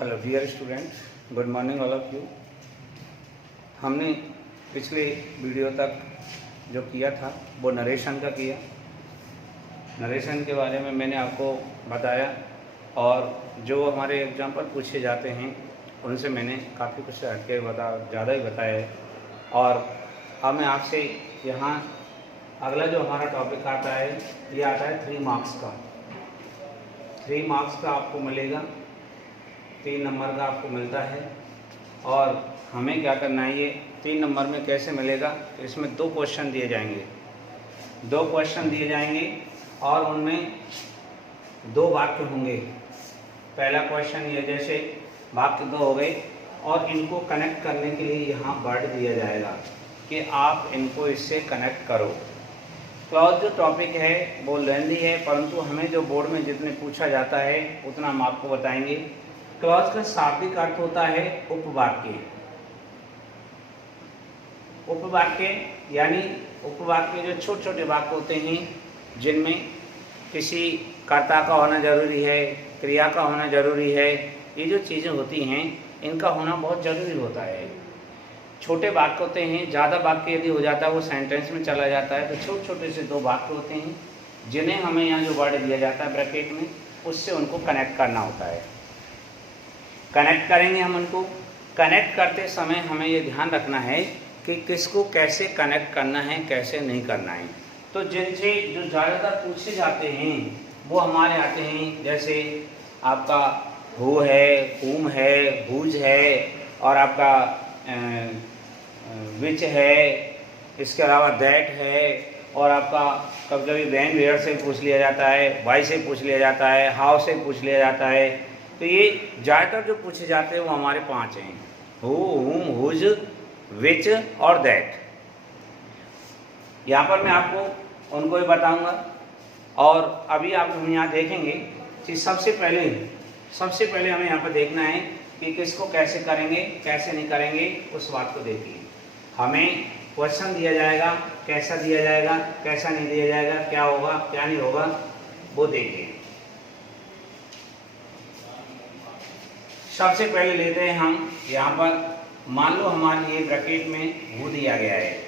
Hello dear students, good morning all of you. हमने पिछले video तक जो किया था वो नरेशन का किया। नरेशन के बारे में मैंने आपको बताया और जो हमारे एग्जाम पर पूछे जाते हैं उनसे मैंने काफ़ी कुछ हटके ज़्यादा ही बताया है। और अब मैं आपसे यहाँ अगला जो हमारा टॉपिक आता है ये आता है 3 मार्क्स का। 3 मार्क्स का आपको मिलेगा, 3 नंबर का आपको मिलता है। और हमें क्या करना है, ये 3 नंबर में कैसे मिलेगा, इसमें 2 क्वेश्चन दिए जाएंगे। 2 क्वेश्चन दिए जाएंगे और उनमें 2 वाक्य होंगे। पहला क्वेश्चन ये जैसे वाक्य 2 हो गए और इनको कनेक्ट करने के लिए यहाँ वर्ड दिया जाएगा कि आप इनको इससे कनेक्ट करो। क्लॉज जो टॉपिक है वो लेंदी है, परंतु हमें जो बोर्ड में जितने पूछा जाता है उतना हम आपको बताएंगे। क्लॉज का शाब्दिक अर्थ होता है उपवाक्य। उपवाक्य यानी उपवाक्य जो छोटे छोटे वाक्य होते हैं जिनमें किसी कर्ता का होना जरूरी है, क्रिया का होना जरूरी है। ये जो चीज़ें होती हैं इनका होना बहुत ज़रूरी होता है। छोटे वाक्य होते हैं, ज़्यादा वाक्य यदि हो जाता है वो सेंटेंस में चला जाता है, तो छोटे छोटे से 2 वाक्य होते हैं जिन्हें हमें यहाँ जो वर्ड दिया जाता है ब्रैकेट में, उससे उनको कनेक्ट करना होता है। कनेक्ट करेंगे हम उनको। कनेक्ट करते समय हमें ये ध्यान रखना है कि किसको कैसे कनेक्ट करना है, कैसे नहीं करना है। तो जिनसे जो ज़्यादातर पूछे जाते हैं वो हमारे आते हैं, जैसे आपका हु है, हुम है, हुज है और आपका विच है, इसके अलावा दैट है। और आपका कभी कभी व्हेन वेयर से पूछ लिया जाता है, वाई से पूछ लिया जाता है, हाउ से पूछ लिया जाता है। तो ये ज़्यादातर जो पूछे जाते हैं वो हमारे 5 हैं, हु, हुम, हुज, विच और दैट। यहाँ पर मैं आपको उनको ही बताऊंगा। और अभी आप हम यहाँ देखेंगे कि सबसे पहले हमें यहाँ पर देखना है कि किसको कैसे करेंगे, कैसे नहीं करेंगे, उस बात को देखिए। हमें क्वेश्चन दिया जाएगा, कैसा दिया जाएगा, कैसा नहीं दिया जाएगा, क्या होगा, क्या नहीं होगा, वो देखिए। सबसे पहले लेते हैं हम यहाँ पर, मान लो हमारे ये ब्रैकेट में हु दिया गया है।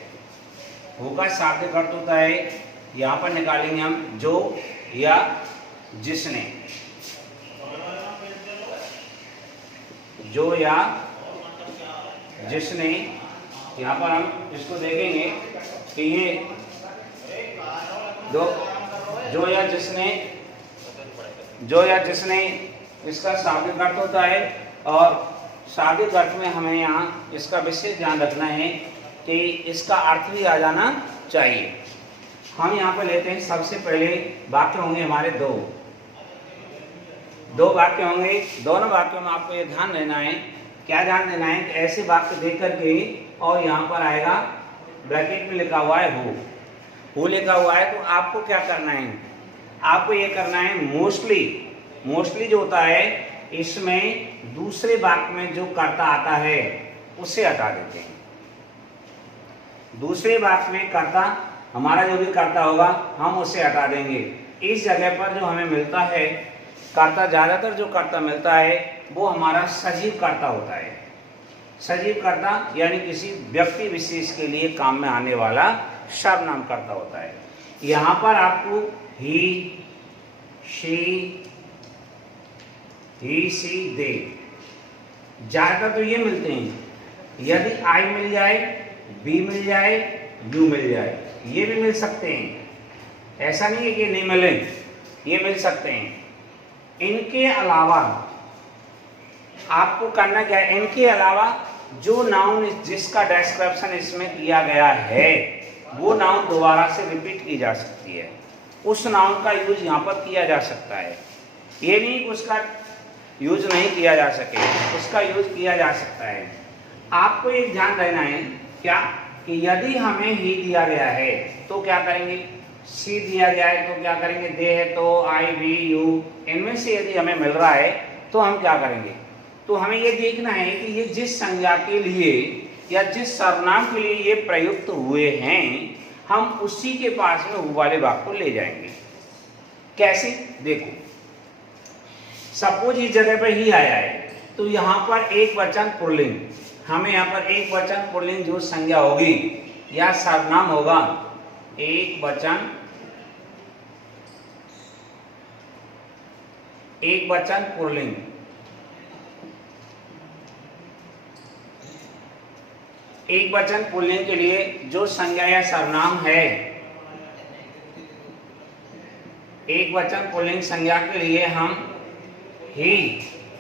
हु का शाब्दिक अर्थ होता है, यहाँ पर निकालेंगे हम जो या जिसने। जो या जिसने, यहाँ पर हम इसको देखेंगे कि ये जो या जिसने इसका शाब्दिक अर्थ होता है। और शाब्दिक अर्थ में हमें यहाँ इसका विशेष ध्यान रखना है कि इसका अर्थ भी आ जाना चाहिए। हम यहाँ पर लेते हैं, सबसे पहले वाक्य होंगे हमारे 2 वाक्य होंगे। दोनों वाक्यों में आपको ये ध्यान देना है, क्या ध्यान देना है कि ऐसे वाक्य देख करके और यहाँ पर आएगा ब्रैकेट में लिखा हुआ है हु लिखा हुआ है, तो आपको क्या करना है, आपको ये करना है मोस्टली जो होता है इसमें दूसरे वाक्य में जो कर्ता आता है उसे हटा देते हैं। दूसरे वाक्य में कर्ता, हमारा जो भी कर्ता होगा हम उसे हटा देंगे। इस जगह पर जो हमें मिलता है कर्ता, ज़्यादातर जो कर्ता मिलता है वो हमारा सजीव कर्ता होता है। सजीव कर्ता यानी किसी व्यक्ति विशेष के लिए काम में आने वाला सर्वनाम कर्ता होता है। यहाँ पर आपको ही, सी, दे, ज़्यादातर तो ये मिलते हैं। यदि आई मिल जाए, बी मिल जाए, यू मिल जाए, ये भी मिल सकते हैं। ऐसा नहीं है कि नहीं मिले, ये मिल सकते हैं। इनके अलावा आपको करना क्या है, इनके अलावा जो नाउन जिसका डिस्क्रिप्शन इसमें किया गया है वो नाउन दोबारा से रिपीट की जा सकती है। उस नाउन का यूज यहाँ पर किया जा सकता है। ये नहीं उसका यूज नहीं किया जा सके, उसका यूज किया जा सकता है। आपको एक ध्यान देना है क्या, कि यदि हमें ही दिया गया है तो क्या करेंगे, सी दिया गया है तो क्या करेंगे, दे है तो आई, वी, यू, इनमें से यदि हमें मिल रहा है तो हम क्या करेंगे, तो हमें ये देखना है कि ये जिस संज्ञा के लिए या जिस सर्वनाम के लिए ये प्रयुक्त हुए हैं हम उसी के पास में हु वाले वाक्य को ले जाएंगे। कैसे, देखो सपोज इस जगह पर ही आया है तो यहाँ पर एक वचन पुल्लिंग, हमें यहाँ पर एक वचन पुल्लिंग जो संज्ञा होगी या सर्वनाम होगा, एक वचन पुल्लिंग, एक वचन पुल्लिंग के लिए जो संज्ञा या सर्वनाम है, एक वचन पुल्लिंग संज्ञा के लिए हम ही,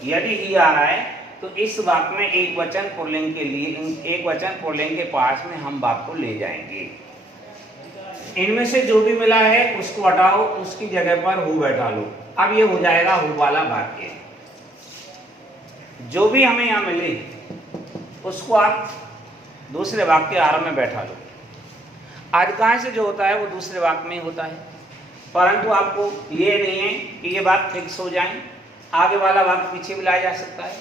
यदि ही आ रहा है तो इस वाक्य में एक वचन पुल्लिंग के लिए, एक वचन पुल्लिंग के पास में हम वाक्य को ले जाएंगे। इनमें से जो भी मिला है उसको हटाओ, उसकी जगह पर हु बैठा लो। अब ये हो जाएगा हु वाला वाक्य। जो भी हमें यहाँ मिले उसको आप दूसरे वाक्य के आरंभ में बैठा लो। अधिकांश जो होता है वो दूसरे वाक्य में होता है, परंतु आपको ये नहीं है कि ये बात फिक्स हो जाए। आगे वाला वाक्य पीछे भी लाया जा सकता है,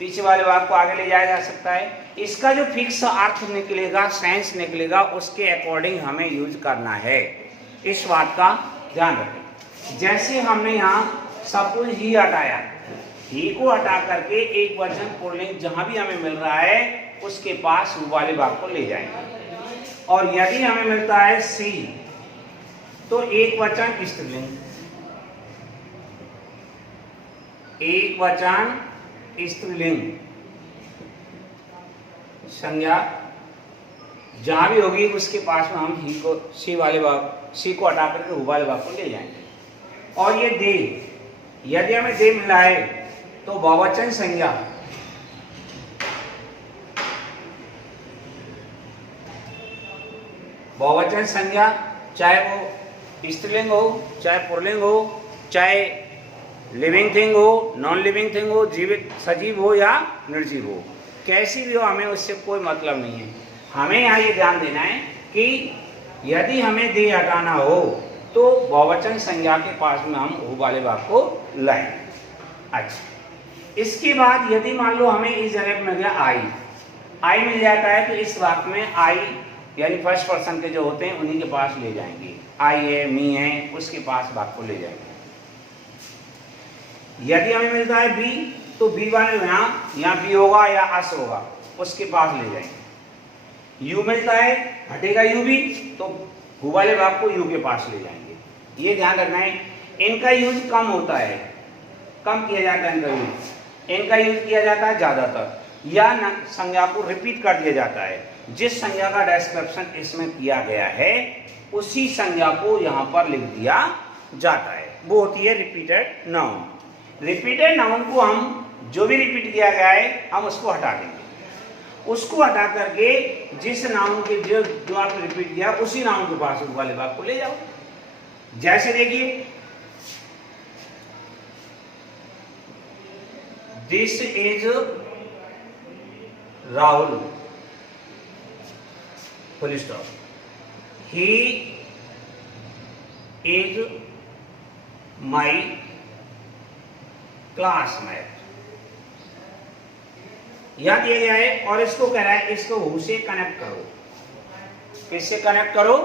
पीछे वाले वाक्य को आगे ले जाया जा सकता है। इसका जो फिक्स अर्थ निकलेगा, सेंस निकलेगा, उसके अकॉर्डिंग हमें यूज करना है। इस बात का ध्यान रखें। जैसे हमने यहाँ सपोज ही हटाया, ही को हटा करके एक वचन पुल्लिंग जहां भी हमें मिल रहा है उसके पास हु वाले वाक्य को ले जाएंगे। और यदि हमें मिलता है सी तो एक वचन स्त्रीलिंग, एक वचन स्त्रीलिंग संज्ञा जहां भी होगी उसके पास में हम ही को, सी वाले वाक्य, सी को हटा करके हु वाले वाक्य को ले जाएंगे। और ये दे, यदि हमें दे मिला है तो बहुवचन संज्ञा, बहुवचन संज्ञा चाहे वो स्त्रीलिंग हो, चाहे पुल्लिंग हो, चाहे लिविंग थिंग हो, नॉन लिविंग थिंग हो, जीवित सजीव हो या निर्जीव हो, कैसी भी हो, हमें उससे कोई मतलब नहीं है। हमें यहाँ ये ध्यान देना है कि यदि हमें दे हटाना हो तो बहुवचन संज्ञा के पास में हम हु वाले वाक्य को लाएं। अच्छा, इसके बाद यदि मान लो हमें इस जगह मिल गया आई मिल जाता है तो इस वाक्य में आई यानी फर्स्ट पर्सन के जो होते हैं उन्हीं के पास ले जाएंगे। आई है, मी है, उसके पास वाक्य को ले जाएंगे। यदि हमें मिलता है बी तो बी वाले यहाँ बी होगा या अस होगा, उसके पास ले जाएंगे। यू मिलता है, हटेगा यू भी, तो हु वाले वाक्य को यू के पास ले जाएंगे। ये ध्यान रखना है। इनका यूज कम होता है, कम किया जाता है इनका यूज, इनका यूज किया जाता है ज्यादातर, या संज्ञा को रिपीट कर दिया जाता है। जिस संज्ञा का डिस्क्रिप्शन इसमें किया गया है उसी संज्ञा को यहाँ पर लिख दिया जाता है, वो होती है रिपीटेड नाउन। रिपीटेड नाउन को हम जो भी रिपीट किया गया है हम उसको हटा देंगे। उसको हटा करके जिस नाउन के जो आपने रिपीट किया उसी नाउन के पास वाले वाक्य को ले जाओ। जैसे देखिए, this is Rahul, full stop, he is my classmate, यह दिया गया है। और इसको कह रहा है इसको हु से कनेक्ट करो। किससे कनेक्ट करो?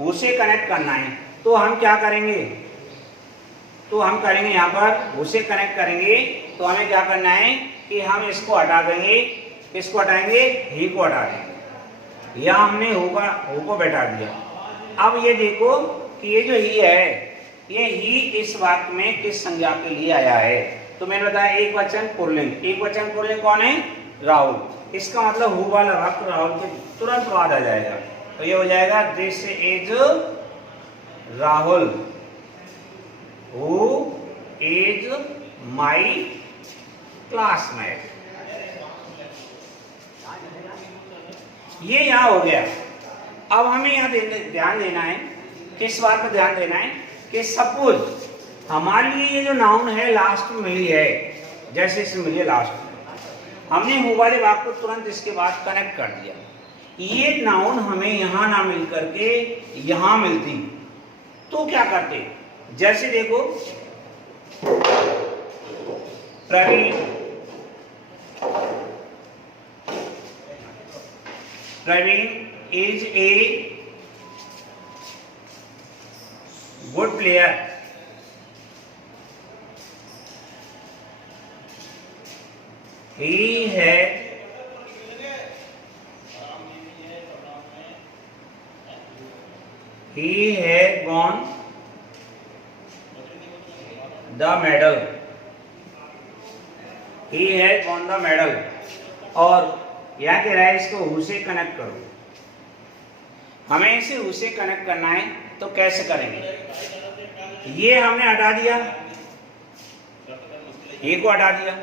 हु से कनेक्ट करना है। तो हम क्या करेंगे? तो हम करेंगे यहाँ पर हु से कनेक्ट करेंगे तो हमें क्या करना है कि हम इसको हटा देंगे। इसको हटाएंगे, ही को हटा देंगे, या हमने हु को बैठा दिया। अब ये देखो कि ये जो ही है, ये ही इस वाक्य में किस संज्ञा के लिए आया है? तो मैंने बताया एक वचन पुल्लिंग। एक वचन पुल्लिंग कौन है? राहुल। इसका मतलब हु वाला वाक्य राहुल के तुरंत बाद आ जाएगा। तो ये हो जाएगा this is Rahul, who is my classmate. ये यहाँ हो गया। अब हमें यहाँ ध्यान देना है, किस बात पर ध्यान देना है कि सपोज हमारे लिए ये जो नाउन है लास्ट में मिली है, जैसे इसमें मिली है लास्ट में, हमने हु वाले वाक्य को तुरंत इसके बाद कनेक्ट कर दिया। ये नाउन हमें यहाँ ना मिल करके यहाँ मिलती तो क्या करते? जैसे देखो, Praveen is a good player. He had won the medal. He had won the medal. और यह कह रहा है इसको हु से कनेक्ट करो। हमें इसे हु से कनेक्ट करना है तो कैसे करेंगे? ये हमने हटा दिया, ही को हटा दिया।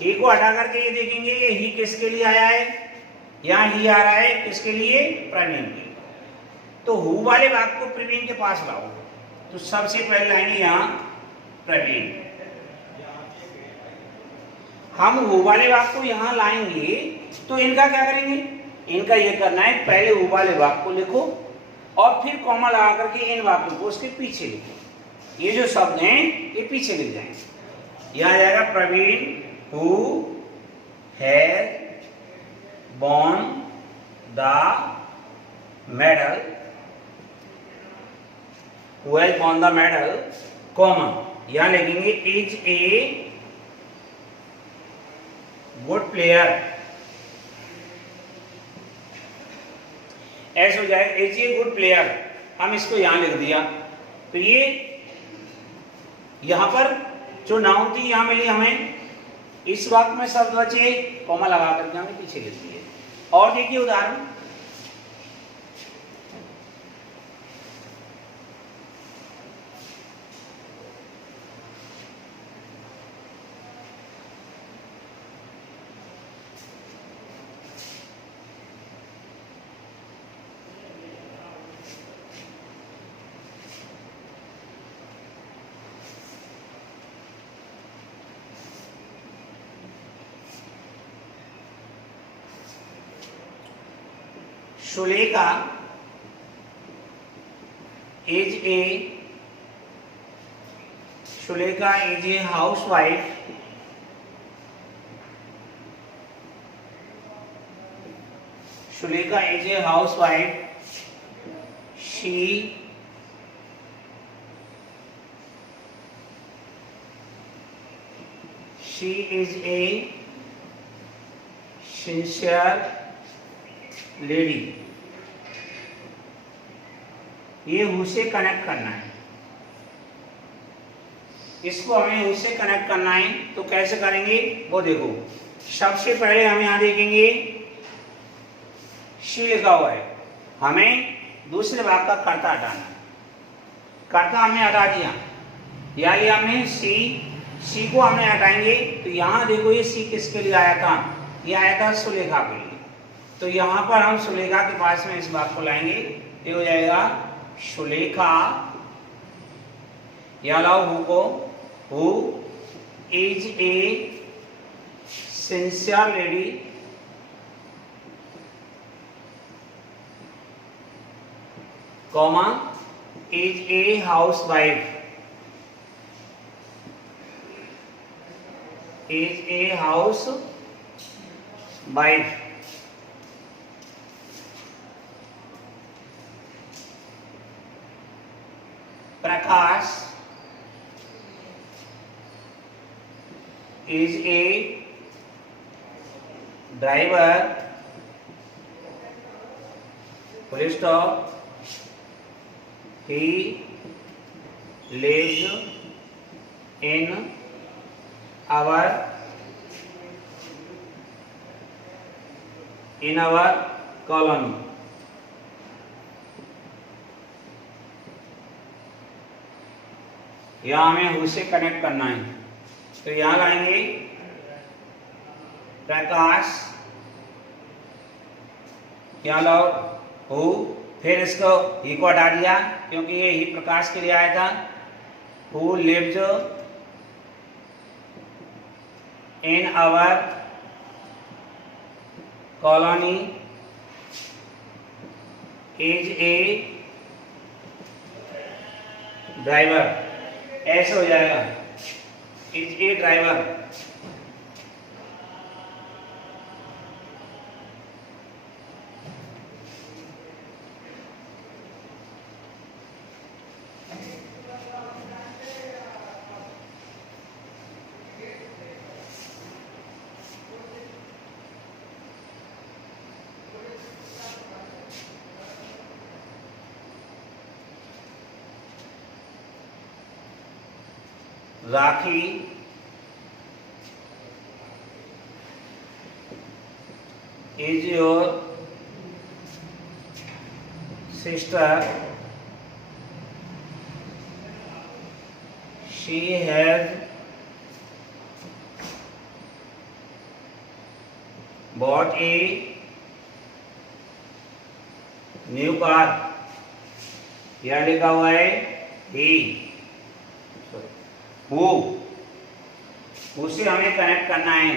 ही को हटा करके ये देखेंगे ये ही किसके लिए आया है? यहाँ ही आ रहा है किसके लिए? प्रवीण के। तो हु वाले वाक्य को प्रवीण के पास लाओ। तो सबसे पहले लाएंगे यहाँ प्रवीण। हम हु वाले वाक्य को यहाँ लाएंगे तो इनका क्या करेंगे? इनका ये करना है, पहले हु वाले वाक्य को लिखो और फिर कॉमा लगा करके इन वाक्यों को उसके पीछे लिखो। ये जो शब्द हैं ये पीछे लिख जाएंगे। यह आ जाएगा Praveen who has won the medal, who has won the medal, comma यहां लिखेंगे इज ए गुड प्लेयर। ऐसे हो जाएगा इज ए गुड प्लेयर। हम इसको यहां लिख दिया तो ये यहां पर जो नाउन थी यहां मिली हमें, इस वाक्य में शब्द बचे कॉमा लगा करके हमने पीछे लिख दिए। और देखिए उदाहरण, Sulekha is a housewife. Sulekha is a housewife. She is a sincere lady. ये हु से कनेक्ट करना है, इसको हमें हु से कनेक्ट करना है तो कैसे करेंगे वो देखो। सबसे पहले हम यहां देखेंगे शी लिखा हुआ है, हमें दूसरे भाग का कर्ता हटाना है। कर्ता हमने हटा दिया, या लिया हमने सी को हमने हटाएंगे तो यहां देखो ये सी किसके लिए आया था? ये आया था सुलेखा के लिए। तो यहां पर हम सुलेखा के पास में इस बात को लाएंगे, ये हो जाएगा सुलेखा, या लाओ who co, who is a sincere lady, comma is a housewife, is a house wife. Prakash is a driver, full stop. He lives in our colony. यहाँ हमें हु से कनेक्ट करना है तो यहाँ लाएंगे प्रकाश, यहाँ लाओ हु, फिर इसको ही को हटा दिया क्योंकि ये ही प्रकाश के लिए आया था। Who lives in our colony is a driver. ऐसे हो जाएगा is a driver. Rakhi is your sister. She has bought a new car. यहाँ लिखा हुआ है he, who, उसे हमें कनेक्ट करना है।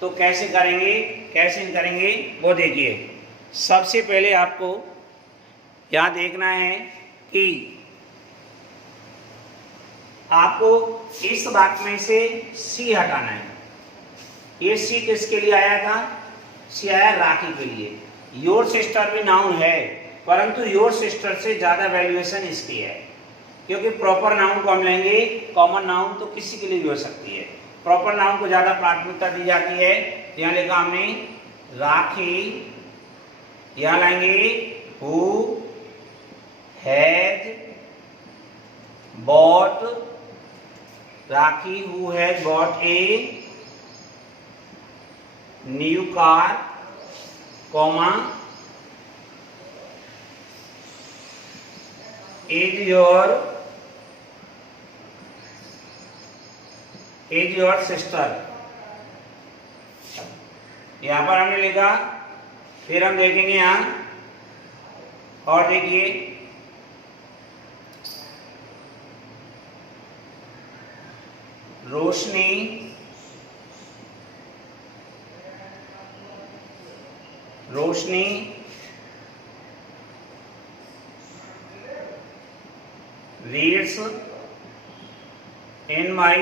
तो कैसे करेंगे वो देखिए। सबसे पहले आपको यहाँ देखना है कि आपको इस वाक्य में से सी हटाना है। ये सी किसके लिए आया था? सी आया राखी के लिए। योर सिस्टर भी नाउन है, परंतु योर सिस्टर से ज्यादा वैल्यूएशन इसकी है, क्योंकि प्रॉपर नाउन को हम लेंगे, कॉमन नाउन तो किसी के लिए भी हो सकती है, प्रॉपर नाउन को ज्यादा प्राथमिकता दी जाती है। यहाँ लिखा हमने राखी, यहाँ लाएंगे who has bot, rakhi who has bot a new car, comma is your sister। यहां पर हमने लिखा, फिर हम देखेंगे यहां और देखिए रोशनी reads in my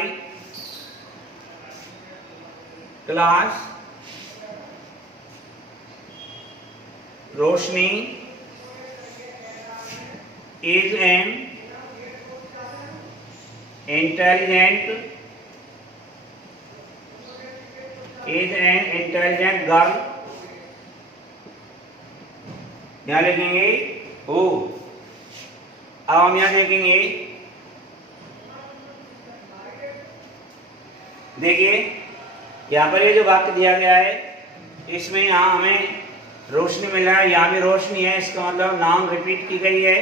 class। Roshni is an intelligent girl। यहाँ लिखेंगे हु। अब हम यहाँ देखेंगे, देखिए यहाँ पर ये जो वाक्य दिया गया है, इसमें यहाँ हमें रोशनी मिल रहा है, यहाँ भी रोशनी है, इसका मतलब नाउन रिपीट की गई है।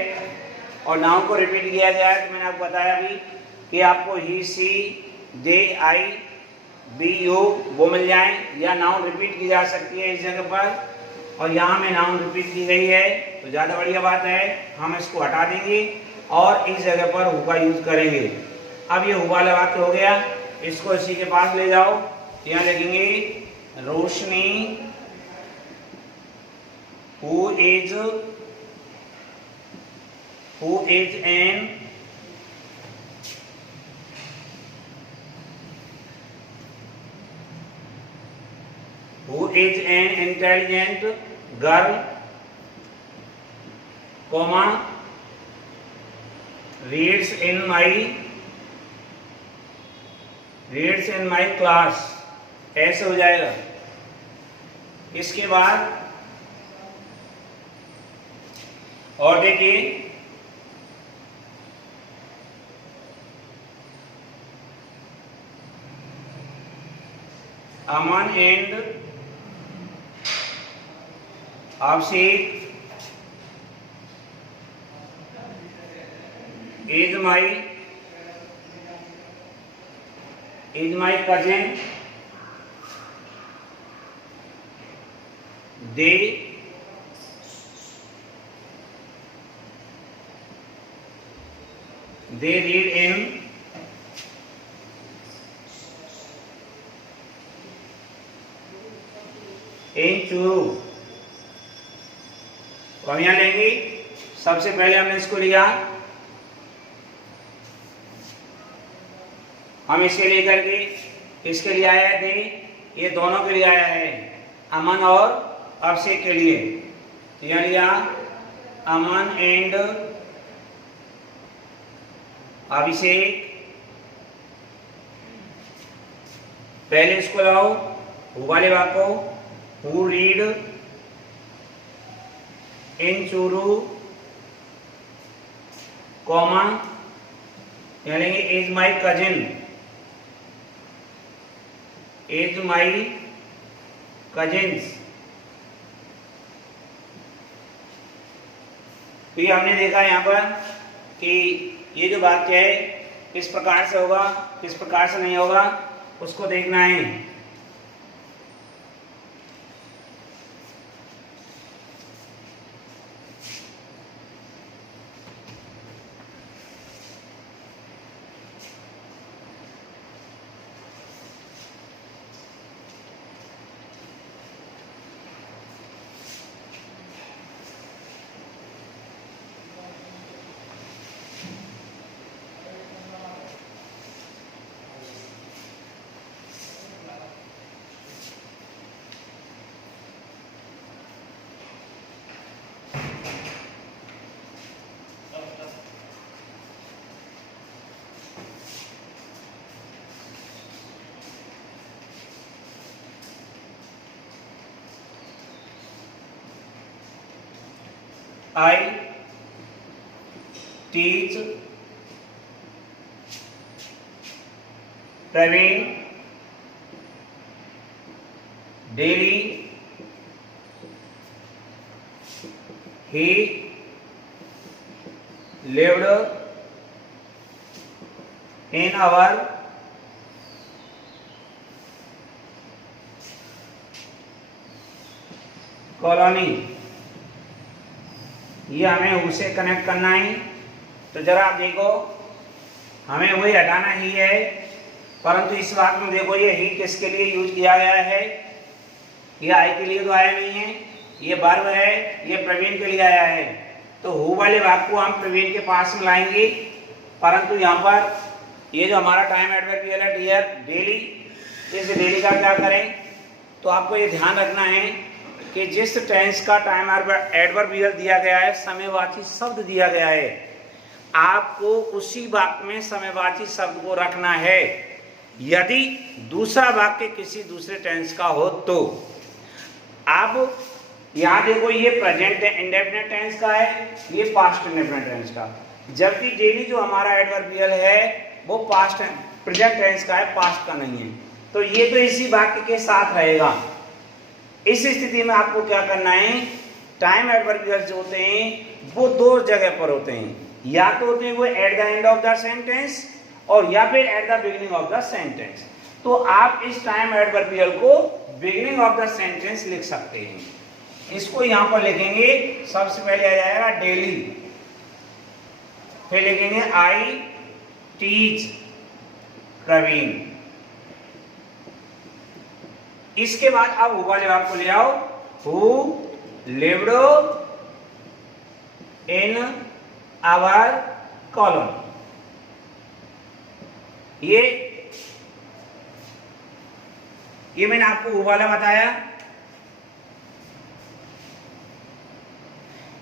और नाउन को रिपीट किया गया है तो मैंने आपको बताया भी कि आपको ही, सी, दे, आई, बी, यू वो मिल जाए, या नाउन रिपीट की जा सकती है इस जगह पर, और यहाँ में नाउन रिपीट की गई है तो ज़्यादा बढ़िया बात है। हम इसको हटा देंगे और इस जगह पर हु का यूज करेंगे। अब ये हु वाला वाक्य हो गया, इसको इसी के पास ले जाओ। यहाँ लिखेंगे Roshni who is an intelligent girl, comma reads in my class। ऐसे हो जाएगा। इसके बाद और देखिए Aman and Abhishek is my cousin। they read in Churu. तो हम यहाँ लेंगे, सबसे पहले हमने इसको लिया, हम इसके लिए करके इसके लिए आया थे, ये दोनों के लिए आया है, अमन और अभिषेक के लिए। तो यहाँ लिया अमन एंड अभिषेक। पहले इसको लाओ हु वाले वाक्य को, who read in Churu, comma यहाँ लेंगे is my cousin. As my cousins. तो ये हमने देखा यहाँ पर कि ये जो वाक्य है किस प्रकार से होगा, किस प्रकार से नहीं होगा, उसको देखना है। I teach Praveen daily. He lived in our colony. ये हमें उसे कनेक्ट करना है। तो जरा आप देखो, हमें वही हटाना ही है, परंतु इस बात में देखो ये ही किसके लिए यूज किया गया है। ये आई के लिए तो आया नहीं है, ये वर्ब है, ये प्रवीण के लिए आया है। तो हु वाले भाग को हम प्रवीण के पास में लाएंगे, परंतु यहाँ पर ये जो हमारा टाइम एडवर्बियल है डियर डेली, इस डेली का क्या करें। तो आपको ये ध्यान रखना है कि जिस टेंस का टाइम एडवर्बियल दिया गया है, समयवाची शब्द दिया गया है, आपको उसी वाक्य में समयवाची शब्द को रखना है। यदि दूसरा वाक्य किसी दूसरे टेंस का हो तो अब यहाँ देखो ये प्रेजेंट इंडेफिनिट टेंस का है, ये पास्ट इंडेफिनिट टेंस का, जबकि डेली जो हमारा एडवर्बियल है वो पास्ट प्रेजेंट टेंस का है, पास्ट का नहीं है। तो ये तो इसी वाक्य के साथ रहेगा। इस स्थिति में आपको क्या करना है, टाइम एडवर्बियल जो होते हैं वो दो जगह पर होते हैं, या तो होते हैं वो at the end of the sentence और या फिर at the beginning of the sentence. तो आप इस टाइम एडवर्बियल को बिगिनिंग ऑफ द सेंटेंस लिख सकते हैं। इसको यहां पर लिखेंगे, सबसे पहले आ जाएगा डेली, फिर लिखेंगे आई टीच प्रवीण। इसके बाद अब हु वाले भाग को ले आओ, who lived in our colony. ये मैंने आपको हु वाला बताया।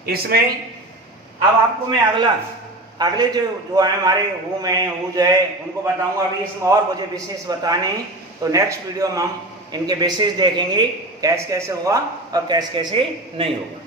इसमें अब आपको मैं अगले जो है हमारे हु में हु जो है उनको बताऊंगा। अभी इसमें और मुझे विशेष बताने हैं, तो नेक्स्ट वीडियो में हम इनके बेसिस देखेंगे कैसे कैसे होगा और कैसे कैसे नहीं होगा।